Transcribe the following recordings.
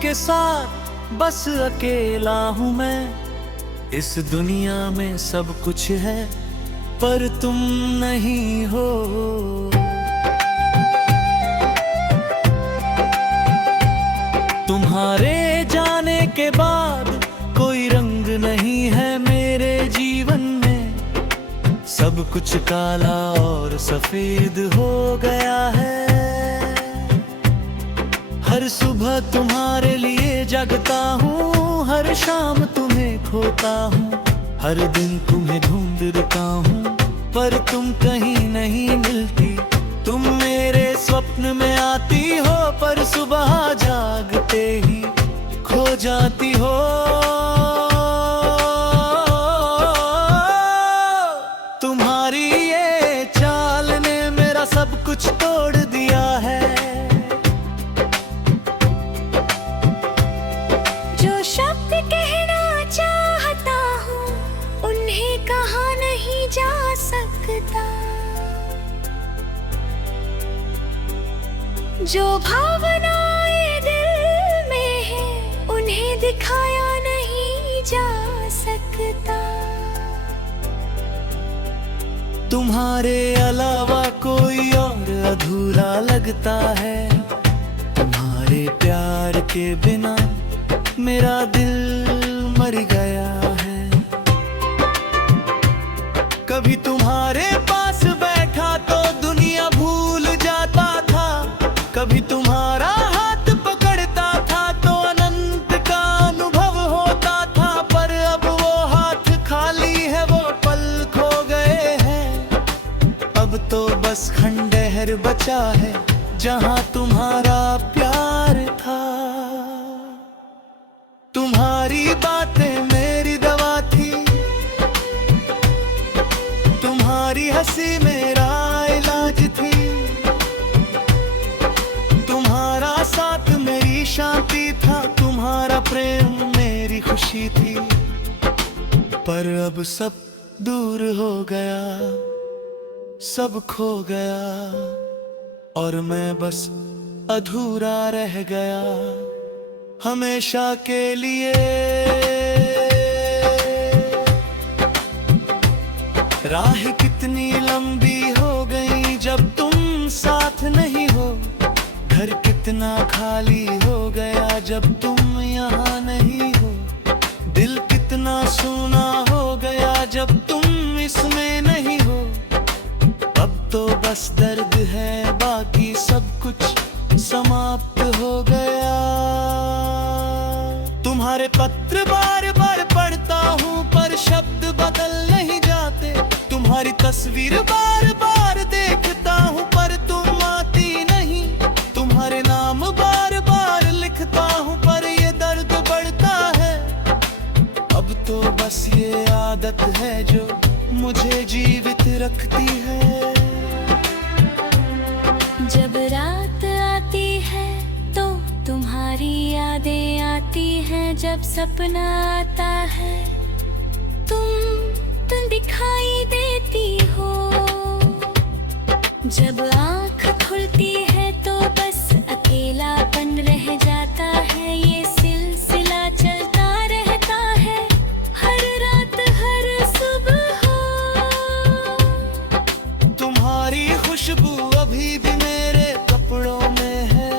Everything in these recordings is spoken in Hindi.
के साथ बस अकेला हूँ मैं। इस दुनिया में सब कुछ है पर तुम नहीं हो। तुम्हारे जाने के बाद कोई रंग नहीं है मेरे जीवन में। सब कुछ काला और सफेद हो गया है। हर सुबह तुम्हारे लिए जगता हूँ, हर शाम तुम्हें खोता हूँ, हर दिन तुम्हें ढूंढता हूँ पर तुम कहीं नहीं मिलती। तुम मेरे स्वप्न में आती हो पर सुबह जागते ही खो जाती हो। तुम्हारी ये चाल ने मेरा सब कुछ तोड़ दिया है। जो शब्द कहना चाहता हूँ उन्हें कहा नहीं जा सकता। जो भावनाएं दिल में है उन्हें दिखाया नहीं जा सकता। तुम्हारे अलावा कोई और अधूरा लगता है। तुम्हारे प्यार के बिना मेरा दिल मर गया है। कभी तुम्हारे पास बैठा तो दुनिया भूल जाता था। कभी तुम्हारा हाथ पकड़ता था तो अनंत का अनुभव होता था। पर अब वो हाथ खाली है, वो पल खो गए हैं। अब तो बस खंडहर बचा है जहां तुम्हारा प्यार था। तुम्हारी बातें मेरी दवा थी, तुम्हारी हंसी मेरा इलाज थी, तुम्हारा साथ मेरी शांति था, तुम्हारा प्रेम मेरी खुशी थी। पर अब सब दूर हो गया, सब खो गया और मैं बस अधूरा रह गया हमेशा के लिए। राह कितनी लंबी हो गई जब तुम साथ नहीं हो। घर कितना खाली हो गया जब तुम यहाँ नहीं हो। दिल कितना सूना हो गया जब तुम इसमें नहीं हो। अब तो बस दर्द है, बाकी सब कुछ समाप्त हो गया। तुम्हारे पत्र बार बार पढ़ता हूँ पर शब्द बदल नहीं जाते। तुम्हारी तस्वीर बार बार देखता हूँ पर तुम आती नहीं। तुम्हारे नाम बार बार लिखता हूँ पर ये दर्द बढ़ता है। अब तो बस ये आदत है जो मुझे जीवित रखती है। जब रात आती है तो तुम्हारी यादें आती हैं। जब सपना आता है तुम दिखाई देती हो। जब आँख खुलती है तो बस अकेलापन रह जाता है। ये सिलसिला चलता रहता है हर रात हर सुबह। तुम्हारी खुशबू अभी भी मेरे कपड़ों में है।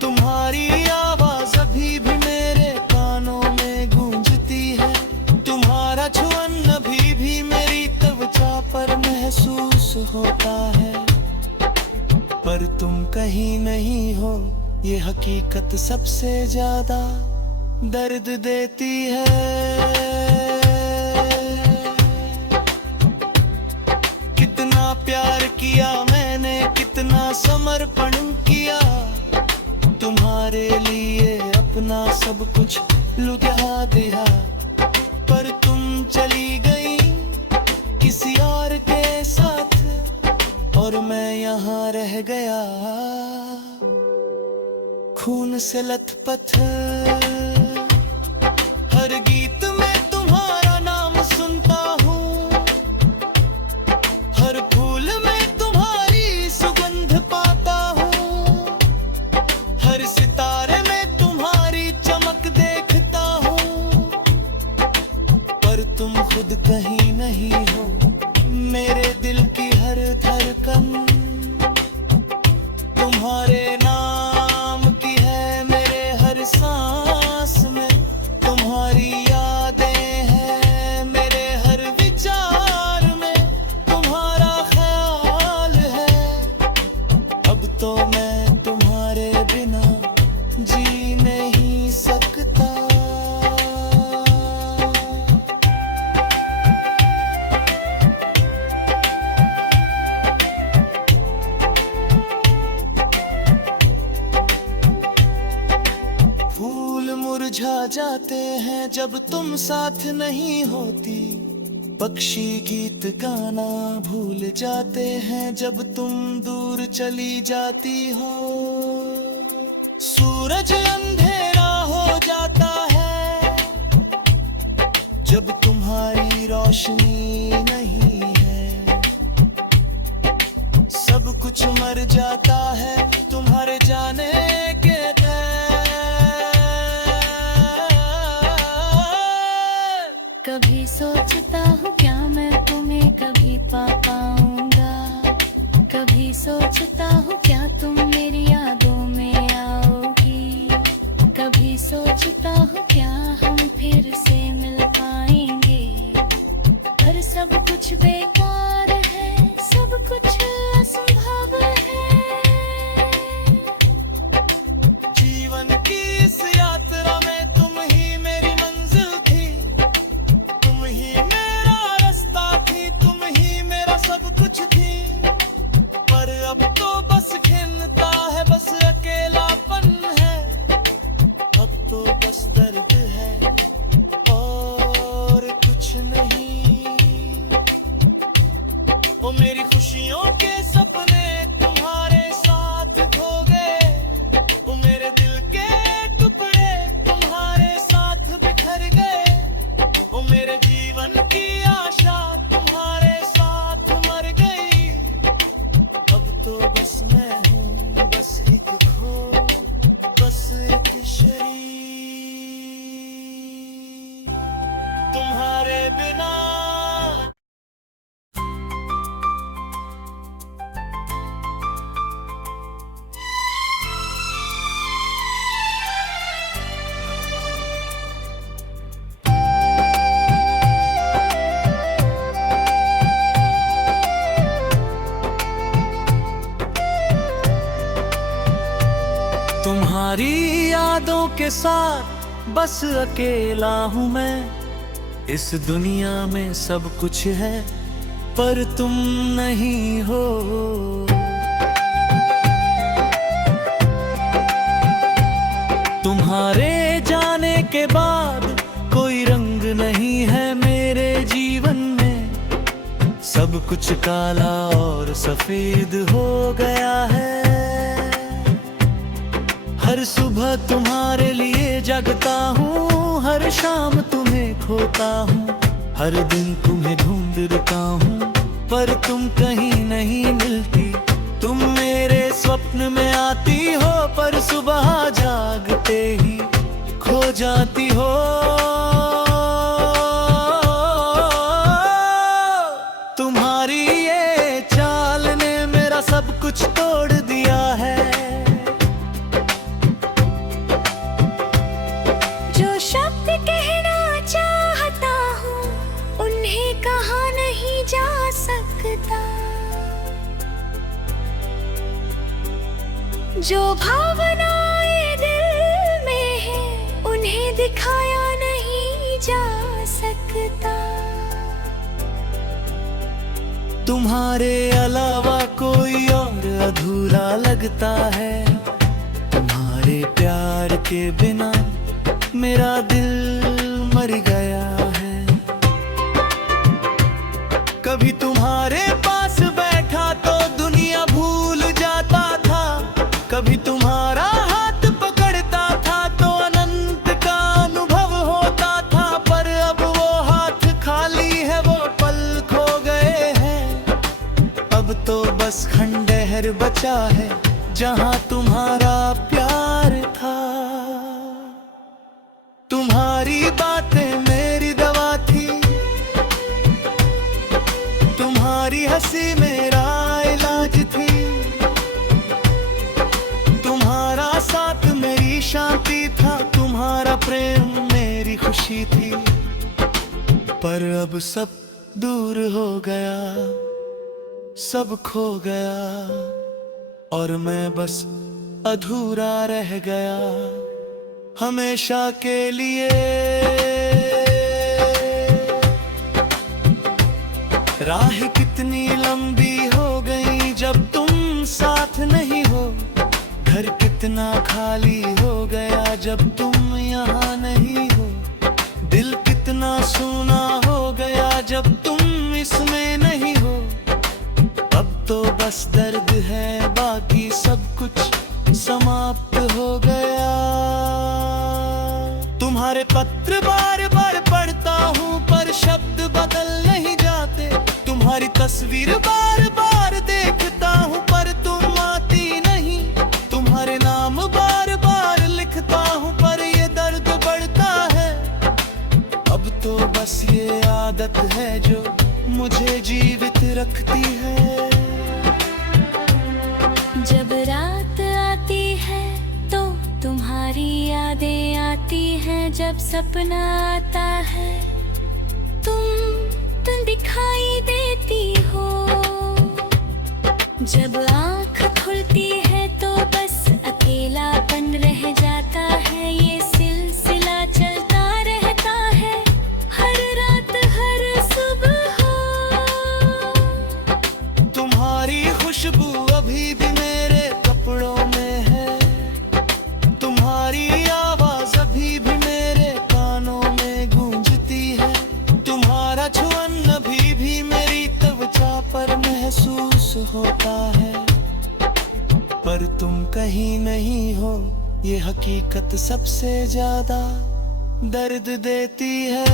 तुम्हारी आवाज अभी भी मेरे कानों में गूंजती है। तुम्हारा छुअन अभी भी मेरी त्वचा पर महसूस होता है। पर तुम कहीं नहीं हो, ये हकीकत सबसे ज्यादा दर्द देती है। कितना प्यार किया मैंने, कितना समर्पण किया। तुम्हारे लिए अपना सब कुछ लुटा दिया। पर तुम चली गई किसी और के साथ और मैं यहाँ रह गया खून से लथपथ। हर गीत में तुम्हारा नाम सुनता हूँ, हर फूल में तुम्हारी सुगंध पाता हूँ, हर सितारे में तुम कहीं नहीं हो। मेरे दिल की हर धड़कन तुम्हारे नाम की है, मेरे हर सांस में तुम्हारी यादें हैं, मेरे हर विचार में तुम्हारा ख्याल है। अब तो मैं तुम्हारे बिना जी नहीं सकता। फूल मुरझा जाते हैं जब तुम साथ नहीं होती, पक्षी गीत गाना भूल जाते हैं जब तुम दूर चली जाती हो। सूरज अंधेरा हो जाता है जब तुम्हारी रोशनी नहीं है। सब कुछ मर जाता है तुम्हारे जाने के कभी सोचता हूँ क्या मैं तुम्हें कभी पा पाऊंगा, कभी सोचता हूँ क्या तुम मेरी यादों में आओगी, कभी सोचता हूँ क्या हम फिर से मिल पाएंगे। पर सब कुछ बेकार है, सब कुछ असंभव है। जीवन की इस यात्रा में तुम ही मेरी मंजिल थी, तुम ही मेरा रास्ता थी, तुम ही मेरा सब कुछ थी। पर अब तो बस खिलता है, बस अकेलापन है। अब तो बस दर्द है और कुछ नहीं। ओ मेरी खुशियों के सपने तुम्हारे साथ खो गए, ओ मेरे दिल के टुकड़े तुम्हारे साथ बिखर गए, ओ मेरे जीवन की आशा तुम्हारे साथ मर गई। अब तो बस मैं हूँ, बस एक खो, बस एक शरीर तुम्हारे बिना। तुम्हारी यादों के साथ बस अकेला हूँ मैं। इस दुनिया में सब कुछ है पर तुम नहीं हो। तुम्हारे जाने के बाद कोई रंग नहीं है मेरे जीवन में। सब कुछ काला और सफेद हो गया है। हर सुबह तुम्हारे लिए जगता हूँ, हर शाम तुम्हें खोता हूँ, हर दिन तुम्हें ढूंढता हूँ, पर तुम कहीं नहीं मिलती। तुम मेरे स्वप्न में आती हो पर सुबह जागते ही खो जाती हो। तुम्हारी ये चाल ने मेरा सब कुछ तोड़ दिया है। जो शब्द कहना चाहता हूँ उन्हें कहा नहीं जा सकता। जो भावनाएं दिल में है उन्हें दिखाया नहीं जा सकता। तुम्हारे अलावा कोई और अधूरा लगता है। तुम्हारे प्यार के बिना मेरा दिल मर गया है। कभी तुम्हारे पास बैठा तो दुनिया भूल जाता था, कभी तुम्हारा हाथ पकड़ता था तो अनंत का अनुभव होता था। पर अब वो हाथ खाली है, वो पल खो गए हैं। अब तो बस खंडहर बचा है जहां तुम्हारा प्यार था। तुम्हारी बातें मेरी दवा थी, तुम्हारी हंसी मेरा इलाज थी, तुम्हारा साथ मेरी शांति था, तुम्हारा प्रेम मेरी खुशी थी। पर अब सब दूर हो गया, सब खो गया, और मैं बस अधूरा रह गया हमेशा के लिए। राह कितनी लंबी हो गई जब तुम साथ नहीं हो, घर कितना खाली हो गया जब तुम यहाँ नहीं हो, दिल कितना सूना हो गया जब तुम इसमें नहीं हो। अब तो बस दर्द है, बाकी सब कुछ समाप्त हो गया। तुम्हारे पत्र बार बार पढ़ता हूँ पर शब्द बदल नहीं जाते, तुम्हारी तस्वीर बार बार देखता हूँ पर तुम आती नहीं, तुम्हारे नाम बार बार लिखता हूँ पर ये दर्द बढ़ता है। अब तो बस ये आदत है जो मुझे जीवित रखती है। जब रात आती है तो तुम्हारी यादें आती हैं, जब सपना आता है तुम दिखाई देती हो। जब आँख खुलती है तो बस अकेलापन रह जाता है, ये सिलसिला चलता रहता है हर रात हर सुबह। तुम्हारी खुशबू अभी भी मेरे कपड़ों में है, तुम्हारी आवाज अभी भी मेरे कानों में गूंजती है, तुम्हारा छुअन अभी भी मेरी त्वचा पर महसूस होता है। पर तुम कहीं नहीं हो, ये हकीकत सबसे ज्यादा दर्द देती है।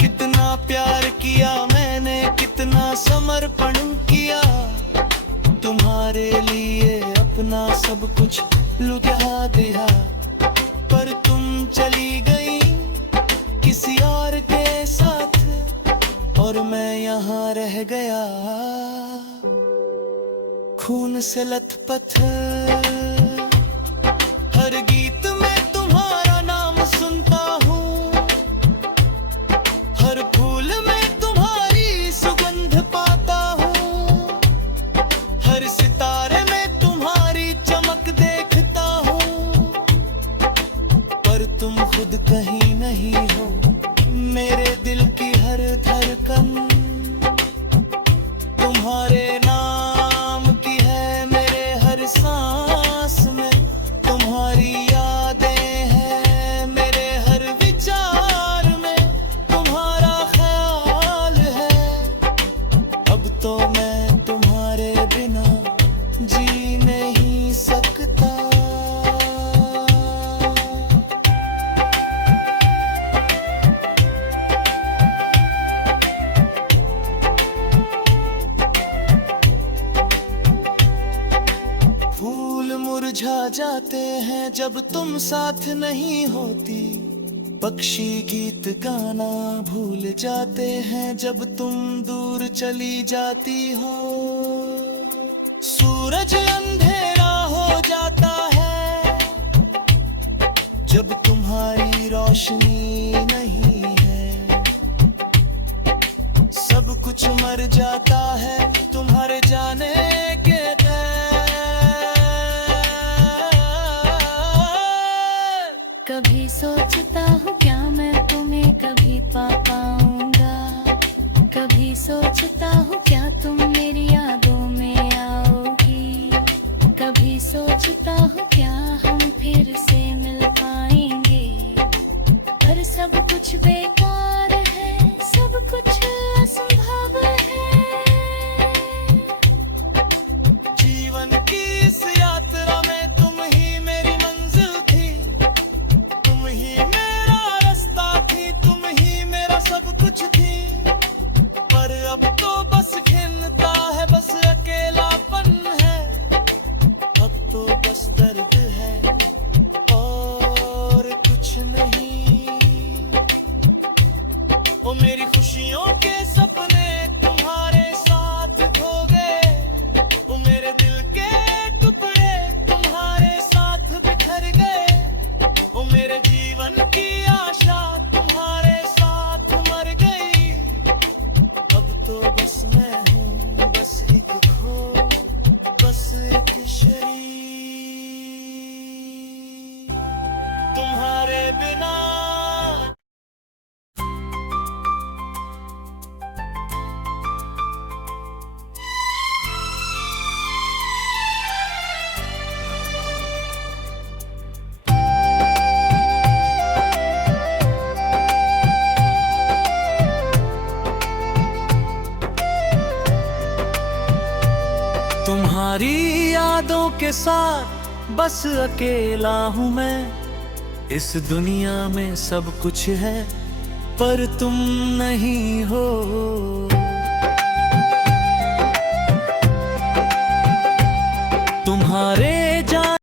कितना प्यार किया मैंने, कितना समर्पण किया, तुम्हारे लिए अपना सब कुछ लुटा दिया, पर तुम चली गई किसी और के साथ और मैं यहाँ रह गया खून से लथपथ। हर गीत में तुम्हारा नाम सुनता हूँ, हर फूल में तुम्हारी सुगंध पाता हूँ, हर सितारे में तुम्हारी चमक देखता हूँ, पर तुम खुद कहीं नहीं हो, मेरे दिल की हर धड़कन तुम्हारे नाम की है, मेरे हर सांस में तुम्हारी यादें हैं, मेरे हर विचार में तुम्हारा ख्याल है। अब तो मैं तुम्हारे बिना जी नहीं सकता। फूल मुरझा जाते हैं जब तुम साथ नहीं होती, पक्षी गीत गाना भूल जाते हैं जब तुम दूर चली जाती हो। सूरज अंधेरा हो जाता है जब तुम्हारी रोशनी नहीं है, सब कुछ मर जाता है तुम्हारे जाने के कभी सोचता हूँ क्या मैं तुम्हें कभी पा पाऊंगा, कभी सोचता हूँ क्या तुम मेरी यादों में आओगी, कभी सोचता हूँ क्या हम फिर से मिल पाएंगे, पर सब कुछ बेकार है, सब कुछ असंभव है। जीवन की इस यात्रा में तुम ही मेरी मंजिल थी, तुम ही मेरा रास्ता थी, तुम ही मेरा सब कुछ थी, पर अब तो बस खिलता है, बस अकेलापन है, अब तो बस दर्द है और कुछ नहीं। ओ मेरी खुशियों के सपने तुम्हारे साथ खो गए, ओ मेरे दिल के टुकड़े तुम्हारे साथ बिखर गए, ओ मेरे जीवन की आशा तुम्हारे साथ मर गई। अब तो बस मैं हूँ, बस एक खो, बस एक शरीर तुम्हारे बिना। तुम्हारी यादों के साथ बस अकेला हूँ मैं, इस दुनिया में सब कुछ है पर तुम नहीं हो। तुम्हारे